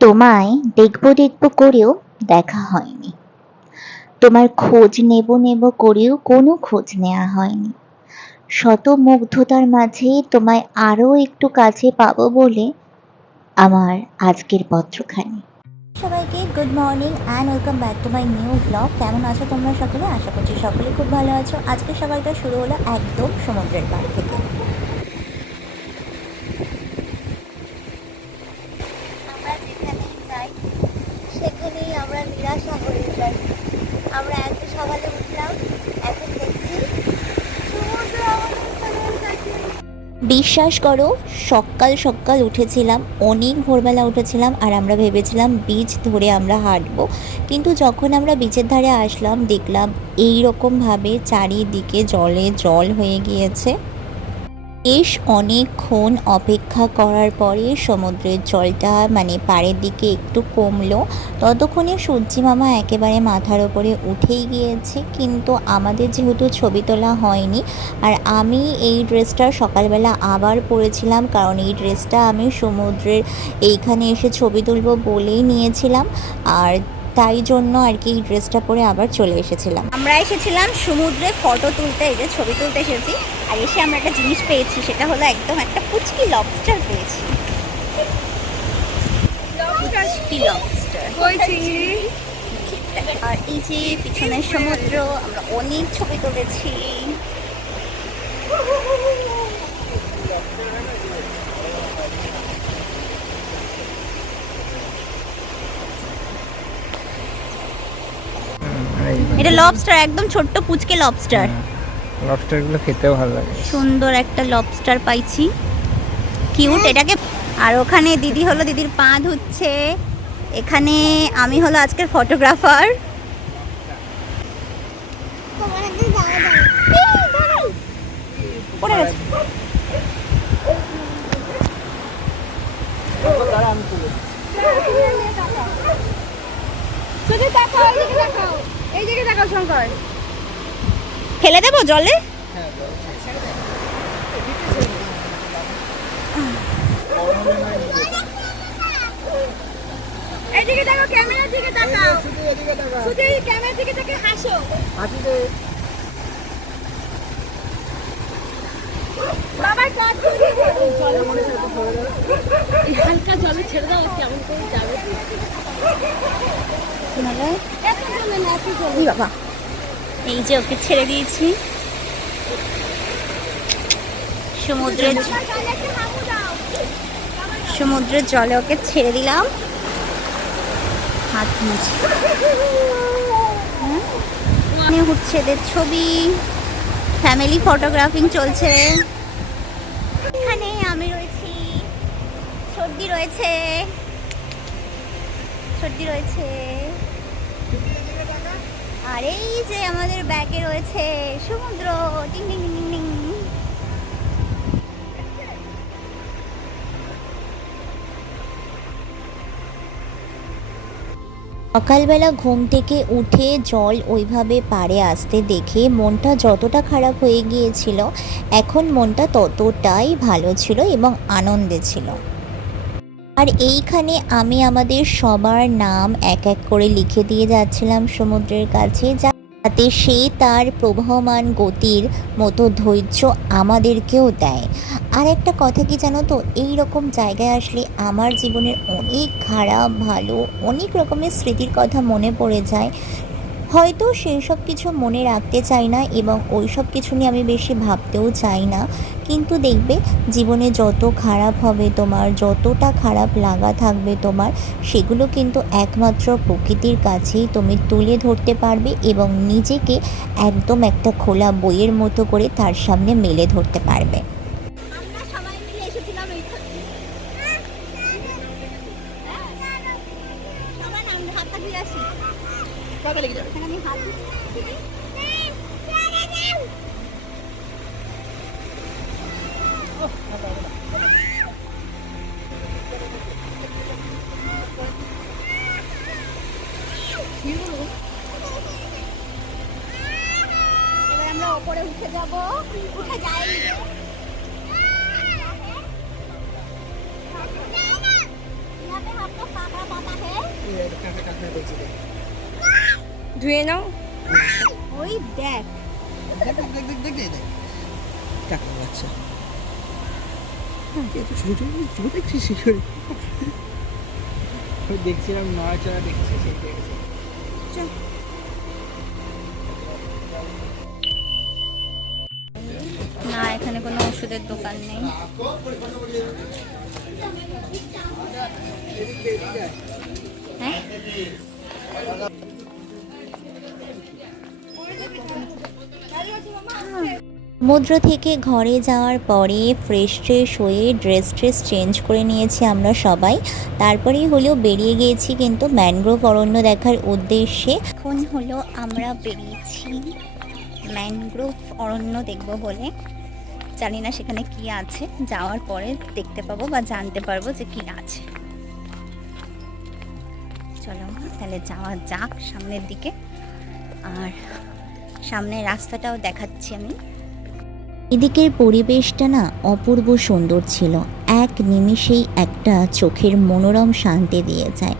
তোমায় দেখব দেখব করেও দেখা হয়নি। তোমার খোঁজ নেব নেব করেও কোনো খোঁজ নেওয়া হয়নি। শত মুগ্ধতার মাঝে তোমায় আরও একটু কাছে পাবো বলে আমার আজকের পত্রখানি। সবাইকে good morning and welcome back to my new blog কেমন আছো তোমরা সকলে? আশা করছি সকলে খুব ভালো আছো। আজকে সকালটা শুরু হলো একদম সমুদ্রের পাড় থেকে আমরা যেখানেই যাই সেখানেই আমরা নিরাশা হয়ে যাই আমরা এত সকালে উঠলাম, এখন দেখছি বিশ্বাস করো, সকাল সকাল উঠেছিলাম, অনেক ভোরবেলা উঠেছিলাম, আর আমরা ভেবেছিলাম বীজ ধরে আমরা হাঁটবো। কিন্তু যখন আমরা বিচের ধারে আসলাম, দেখলাম এই রকমভাবে চারিদিকে জলে জল হয়ে গিয়েছে। বেশ অনেকক্ষণ অপেক্ষা করার পরে সমুদ্রের জলটা মানে পাড়ের দিকে একটু কমলো। ততক্ষণে সূর্যি মামা একেবারে মাথার ওপরে উঠেই গিয়েছে। কিন্তু আমাদের যেহেতু ছবি তোলা হয়নি, আর আমি এই ড্রেসটা সকালবেলা আবার পরেছিলাম, কারণ এই ড্রেসটা আমি সমুদ্রের এইখানে এসে ছবি তুলব বলেই নিয়েছিলাম। আর তাই জন্য আর কি এই ড্রেসটা পরে আবার চলে এসেছিলাম। আমরা এসেছিলাম সমুদ্রে ফটো তুলতে এই যে ছবি তুলতে এসেছি। আর এসে আমরা একটা জিনিস পেয়েছি সেটা হলো একদম একটা পুচকি লবস্টার পেয়েছি। পুচকি লবস্টার আর এই যে পিছনের সমুদ্র আমরা অনেক ছবি তুলেছি। এটা লবস্টার একদম ছোট্ট পুচকে লবস্টার লবস্টারগুলো খেতেও ভালো লাগে। সুন্দর একটা লবস্টার পাইছি। কিউট এটাকে আর ওখানে দিদি হলো দিদির পা ধুচ্ছে। এখানে আমি হলো আজকের ফটোগ্রাফার শুধু তাকাও তাকাও। এইদিকে তাকাও শঙ্কর। ফেলে দেবো জলে? এইদিকে তাকাও ক্যামেরার দিকে তাকাও। শুধু এই ক্যামেরার দিকে তাকে হাসো। বাবার কাজ হালকা জলে ছেড়ে দাও কেমন করে যাবে। এই বাবা? এই যে ওকে ছেড়ে দিয়েছি। সমুদ্রের সমুদ্রের জলে ওকে ছেড়ে দিলাম। হাত মুছে। এখানে হচ্ছে এদের ছবি। ফ্যামিলি ফটোগ্রাফিং চলছে। এখানে আমি রয়েছি। সর্দি রয়েছে। সর্দি রয়েছে। আর এই যে আমাদের ব্যাগে রয়েছে সমুদ্র। সকালবেলা ঘুম থেকে উঠে জল ওইভাবে পাড়ে আসতে দেখে মনটা যতটা খারাপ হয়ে গিয়েছিল, এখন মনটা ততটাই ভালো ছিল এবং আনন্দে ছিল। আর এইখানে আমি আমাদের সবার নাম এক এক করে লিখে দিয়ে যাচ্ছিলাম সমুদ্রের কাছে, যাতে সে তার প্রবহমান গতির মতো ধৈর্য আমাদেরকেও দেয়। আর একটা কথা কি জানো তো, এই রকম জায়গায় আসলে আমার জীবনের অনেক খারাপ, ভালো, অনেক রকমের স্মৃতির কথা মনে পড়ে যায়। হয়তো সেই সব কিছু মনে রাখতে চাই না এবং ওই সব কিছু নিয়ে আমি বেশি ভাবতেও চাই না। কিন্তু দেখবে জীবনে যত খারাপ হবে তোমার যতটা খারাপ লাগা থাকবে তোমার সেগুলো কিন্তু একমাত্র প্রকৃতির কাছেই তুমি তুলে ধরতে পারবে এবং নিজেকে একদম একটা খোলা বইয়ের মতো করে তার সামনে মেলে ধরতে পারবে। আমরা সবাই মিলে এসেছিলাম এইখানে সবাই নাম হাতটা দিয়ে আসি এখানে আমি হাত করে উঠে যাব। উঠে যাই। ধুয়ে নাও। ওই দেখ। দেখ দেখছিলাম নড়াচড়া দেখছি সেই দেখছি। চল। না, এখানে কোনো ওষুধের দোকান নেই। হ্যাঁ? সমুদ্র থেকে ঘরে যাওয়ার পরে ফ্রেশ ট্রেশ হয়ে ড্রেস ট্রেস চেঞ্জ করে নিয়েছি আমরা সবাই। তারপরেই হলেও বেরিয়ে গিয়েছি কিন্তু ম্যানগ্রোভ অরণ্য দেখার উদ্দেশ্যে। এখন হলো আমরা বেরিয়েছি। ম্যানগ্রোভ অরণ্য দেখব বলে। জানি না সেখানে কি আছে, যাওয়ার পরে দেখতে পাবো বা জানতে পারব যে কি আছে। চলো তাহলে যাওয়া যাক সামনের দিকে। আর সামনের রাস্তাটাও দেখাচ্ছি আমি। এদিকের পরিবেশটা না অপূর্ব সুন্দর ছিল। এক নিমিষেই একটা চোখের মনোরম শান্তি দিয়ে যায়।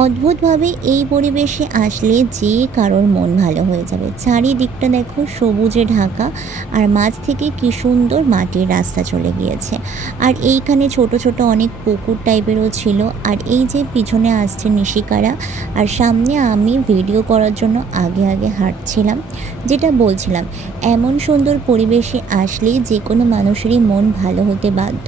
অদ্ভুতভাবে এই পরিবেশে আসলে যে কারোর মন ভালো হয়ে যাবে। চারিদিকটা দেখো সবুজে ঢাকা, আর মাঝ থেকে কি সুন্দর মাটির রাস্তা চলে গিয়েছে। আর এইখানে ছোট ছোট অনেক পুকুর টাইপেরও ছিল। আর এই যে পিছনে আসছে নিশিকারা, আর সামনে আমি ভিডিও করার জন্য আগে আগে হাঁটছিলাম, যেটা বলছিলাম, এমন সুন্দর পরিবেশে আসলেই যে কোনো মানুষেরই মন ভালো হতে বাধ্য।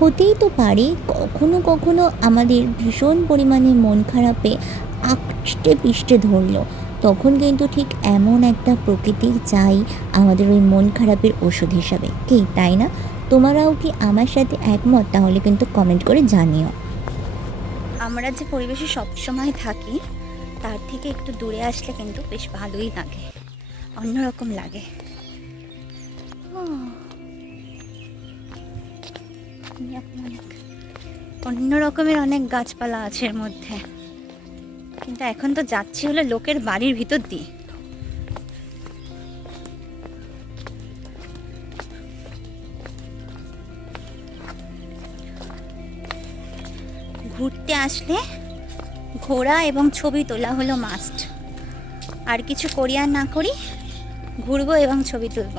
হতেই তো পারে কখনো কখনো আমাদের ভীষণ পরিমাণে মন খারাপে আষ্টে পিষ্টে ধরলো। তখন কিন্তু ঠিক এমন একটা প্রকৃতির চাই আমাদের ওই মন খারাপের ওষুধ হিসাবে। কি, তাই না? তোমরাও কি আমার সাথে একমত? তাহলে কিন্তু কমেন্ট করে জানিও। আমরা যে পরিবেশে সবসময় থাকি, তার থেকে একটু দূরে আসলে কিন্তু বেশ ভালোই লাগে। অন্যরকম লাগে। অন্য রকমের অনেক গাছপালা আছে এর মধ্যে। কিন্তু এখন তো যাচ্ছি হলো লোকের বাড়ির ভিতর দিয়ে। ঘুরতে আসলে ঘোরা এবং ছবি তোলা হলো মাস্ট আর কিছু করি আর না করি, ঘুরবো এবং ছবি তুলব।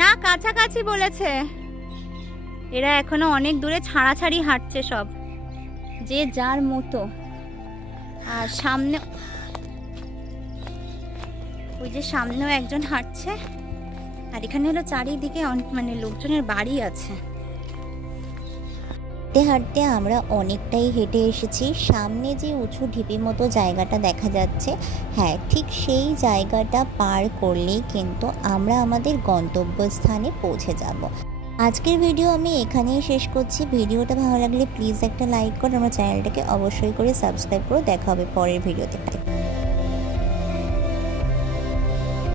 না, কাছাকাছি বলেছে। এরা এখনও অনেক দূরে ছাড়াছাড়ি হাঁটছে সব। যে যার মতো। আর সামনে ওই যে সামনেও একজন হাঁটছে। আর এখানে হলো চারিদিকে মানে লোকজনের বাড়ি আছে। হাঁটতে হাঁটতে আমরা অনেকটাই হেঁটে এসেছি। সামনে যে উঁচু ঢিপি মতো জায়গাটা দেখা যাচ্ছে হ্যাঁ ঠিক সেই জায়গাটা পার করলেই কিন্তু আমরা আমাদের গন্তব্যস্থানে পৌঁছে যাব। আজকের ভিডিও আমি এখানেই শেষ করছি। ভিডিওটা ভালো লাগলে প্লিজ একটা লাইক করো। আমার চ্যানেলটাকে অবশ্যই করে সাবস্ক্রাইব করে। দেখা হবে পরের ভিডিওতে